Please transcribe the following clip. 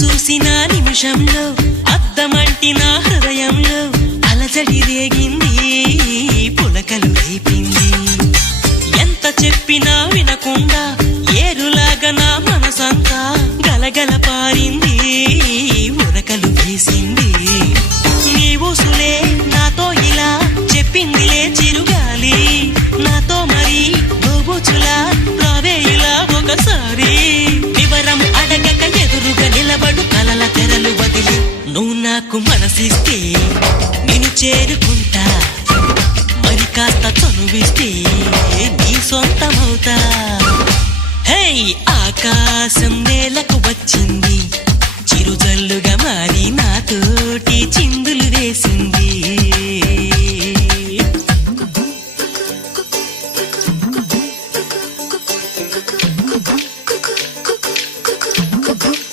చూసిన నిమిషంలో అద్దమంటి నా హృదయంలో అలజడి రేగింది, పులకలు రేపింది. ఎంత చెప్పినా వినకుండా ఏరులాగా నా మనసంతా గలగల పారింది.